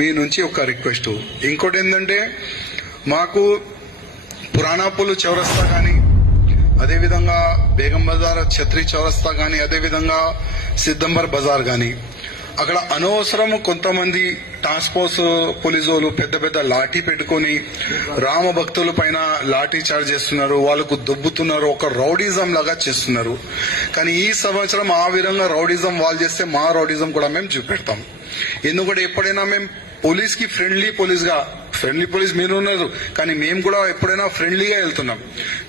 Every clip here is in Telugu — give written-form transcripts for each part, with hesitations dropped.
మీ నుంచి ఒక రిక్వెస్ట్. ఇంకోటి ఏంటంటే మాకు పురాణాపులు చౌరస్తా కానీ, అదేవిధంగా బేగం బజార్ ఛత్రి చౌరస్తా కానీ, అదేవిధంగా సిద్దంబర్ బజార్ కానీ, అక్కడ అనవసరం కొంతమంది టాస్క్ ఫోర్స్ పోలీసులు పెద్ద పెద్ద లాఠీ పెట్టుకుని రామ భక్తుల పైన లాఠీ చార్జ్ చేస్తున్నారు, వాళ్ళకు దొబ్బుతున్నారు, ఒక రౌడిజం లాగా చేస్తున్నారు. కానీ ఈ సంవత్సరం ఆ విధంగా రౌడిజం వాళ్ళు చేస్తే మా రౌడిజం కూడా మేము చూపెడతాం. ఎందుకంటే ఎప్పుడైనా మేము పోలీస్ కి ఫ్రెండ్లీ పోలీస్ మీరు ఉన్నారు, కానీ మేము కూడా ఎప్పుడైనా ఫ్రెండ్లీగా వెళ్తున్నాం.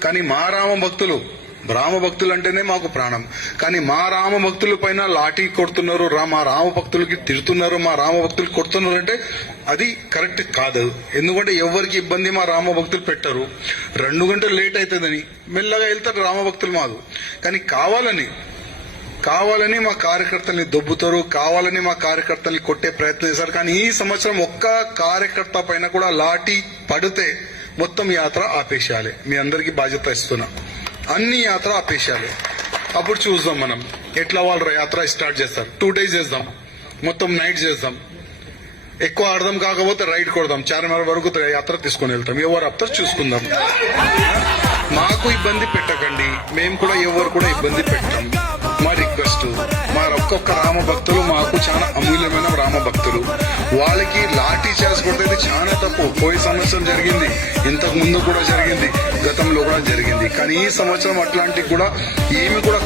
కానీ మా రామ భక్తులు అంటేనే మాకు ప్రాణం. కానీ మా రామ భక్తుల పైన లాఠీ కొడుతున్నారు, మా రామ భక్తులకి తిడుతున్నారు, మా రామ భక్తులు కొడుతున్నారు అంటే అది కరెక్ట్ కాదు. ఎందుకంటే ఎవరికి ఇబ్బంది మా రామ భక్తులు పెట్టరు. 2 గంటలు లేట్ అవుతుందని మెల్లగా వెళ్తారు రామ భక్తులు మాకు. కానీ కావాలని మా కార్యకర్తల్ని దొబ్బుతారు, కావాలని మా కార్యకర్తల్ని కొట్టే ప్రయత్నం చేశారు. కానీ ఈ సంవత్సరం ఒక్క కార్యకర్త పైన కూడా లాఠీ పడితే మొత్తం యాత్ర ఆపేసేయాలి. మీ అందరికీ బాధ్యత ఇస్తున్నా, అన్ని యాత్ర ఆపేసేయాలి. అప్పుడు చూద్దాం మనం ఎట్లా వాళ్ళు యాత్ర స్టార్ట్ చేస్తారు. 2 days చేద్దాం, మొత్తం నైట్ చేద్దాం. ఎక్కువ అర్థం కాకపోతే రైడ్ కొడదాం, చార్మినార్ వరకు యాత్ర తీసుకుని వెళ్తాం. ఎవరు ఆపుతారు చూసుకుందాం. మాకు ఇబ్బంది పెట్టకండి, మేము కూడా ఎవరు కూడా ఇబ్బంది పెట్టాం. మా రిక్వెస్ట్, మా ఒక్కొక్క రామ భక్తులు మాకు చాలా అమూల్యమైన రామ భక్తులు. వాళ్ళకి లాఠీ చార్జ్ కొడితే చాలా తప్పు. పోయి సంవత్సరం జరిగింది, ఇంతకు ముందు కూడా జరిగింది, గతంలో కూడా జరిగింది. కానీ ఈ సంవత్సరం అట్లాంటివి కూడా ఏమి కూడా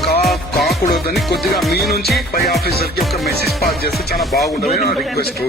కాకూడదని కొద్దిగా మీ నుంచి పై ఆఫీసర్ కి ఒక మెసేజ్ పాస్ చేస్తే చాలా బాగుంటుంది నా రిక్వెస్ట్.